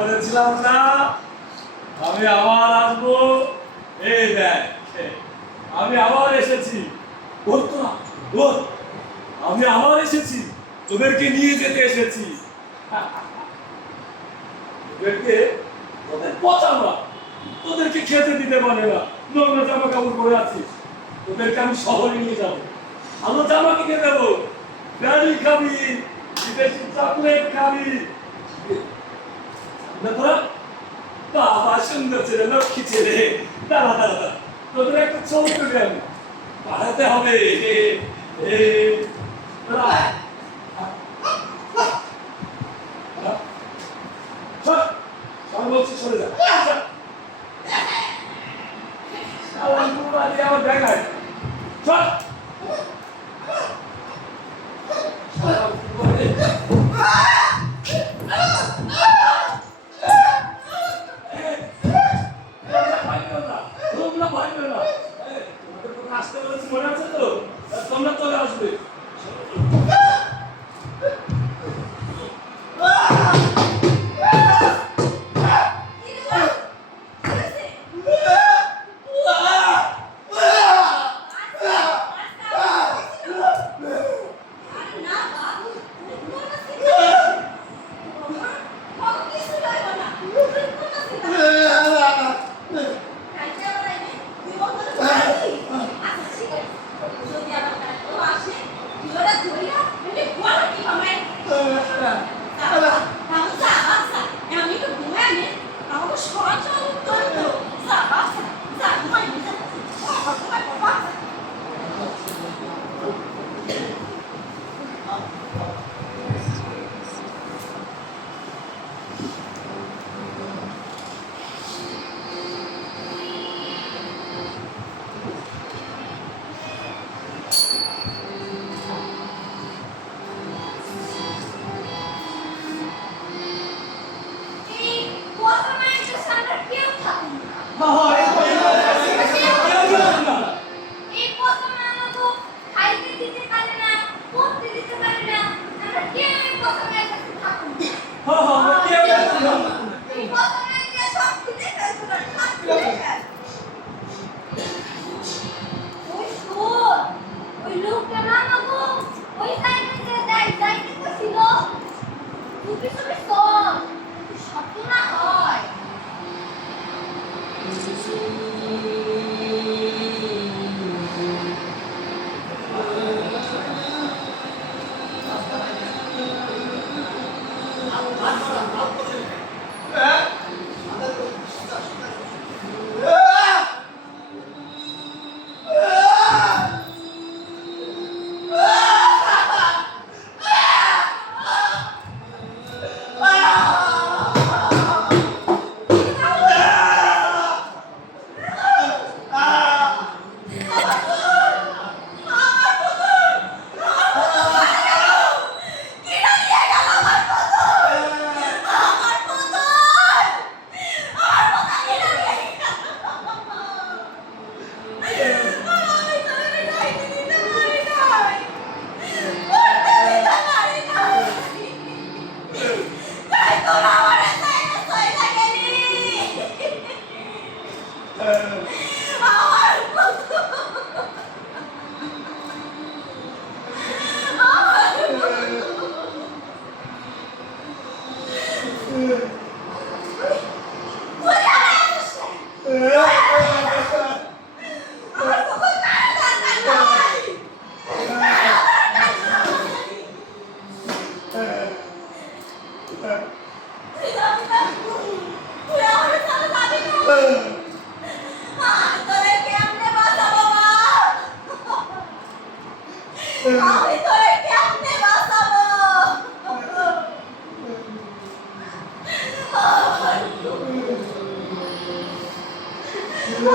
বলেছিলাম না আমি আবার আসবো। এই দেখ আমি আবার এসেছি। আমি আবার এসেছি, তোদেরকে নিয়ে যেতে এসেছি। তোদের পচামরা, তোদেরকে খেতে দিতে পারে না, নোংরা জামা কাপড় পরে আছিস। তোদেরকে আমি শহরে নিয়ে যাবো, ভালো জামা কিনে দেবো, গাড়ি খাবি, বিদেশি চকলেট খাবি। বাবা সুন্দর ছেলে, লক্ষ্মী ছেলে। দাঁড়া দাঁড়া, তোদের একটা ছবি তুলে আমি পাঠাতে হবে। বলছি সরে যা, আমার দেখায় চল। আসতে বলেছি মনে আছে তো? তোমরা চলে আসবে। আমি তোরে কেমনে বাঁচাবো?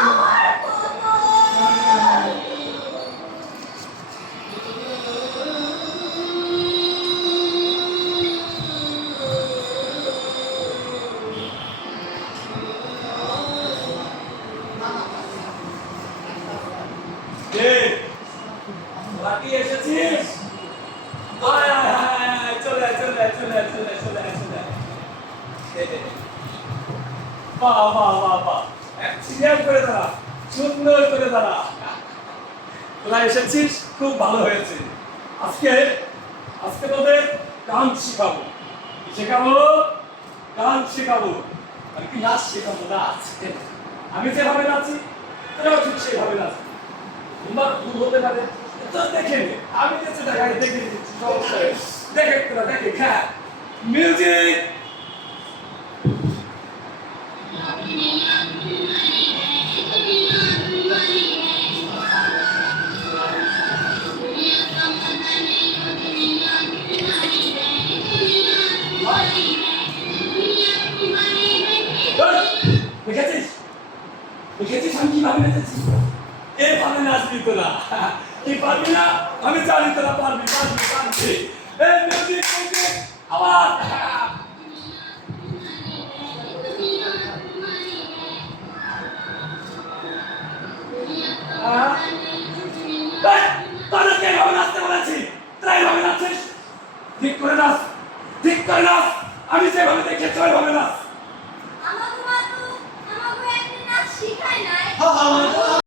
আমার পুতুল। কে বাকি এসেছিস? আয় আয় আয় আয়, চলে আয়, চলে আয়, চলে আয়, চলে আয়, চলে আয়, চলে আয়। বাহ বাহ বাহ বাহ, সিরিয়াল করে দাঁড়া, সুন্দর করে দাঁড়া। তোরা এসেছিস, খুব ভালো হয়েছে। আজকে আজকে তোদের গান শেখাবো। কি শেখাবো? গান শেখাবো। আর কি নাচ শেখাবো, নাচ। আমি যেভাবে নাচি তোরাও ঠিক সেভাবে নাচবি। তোমার ভুল হতে পারে, তো দেখে নে। আমি যেটা দেখাই দেখে দিচ্ছি, সমস্যা নেই। দেখে তোরা দেখে, হ্যাঁ। মিউজিক। দেখেছিস? দেখেছিস আমি কিভাবে নেচেছি? এভাবে নাচবি তোরা। কি পারবি না? আমি জানি তোরা পারবি, পারবি, পারবি। এই মিউজিক, মিউজিক, আবার। তোদেরকে এভাবে নাচতে বলেছি, তোরা এভাবে নাচছিস। ঠিক করে নাচ, ঠিক করে নাচ। আমি যেভাবে দেখেছি ওইভাবে নাচ। আমাকে একদিন নাচ শিখায় নাই।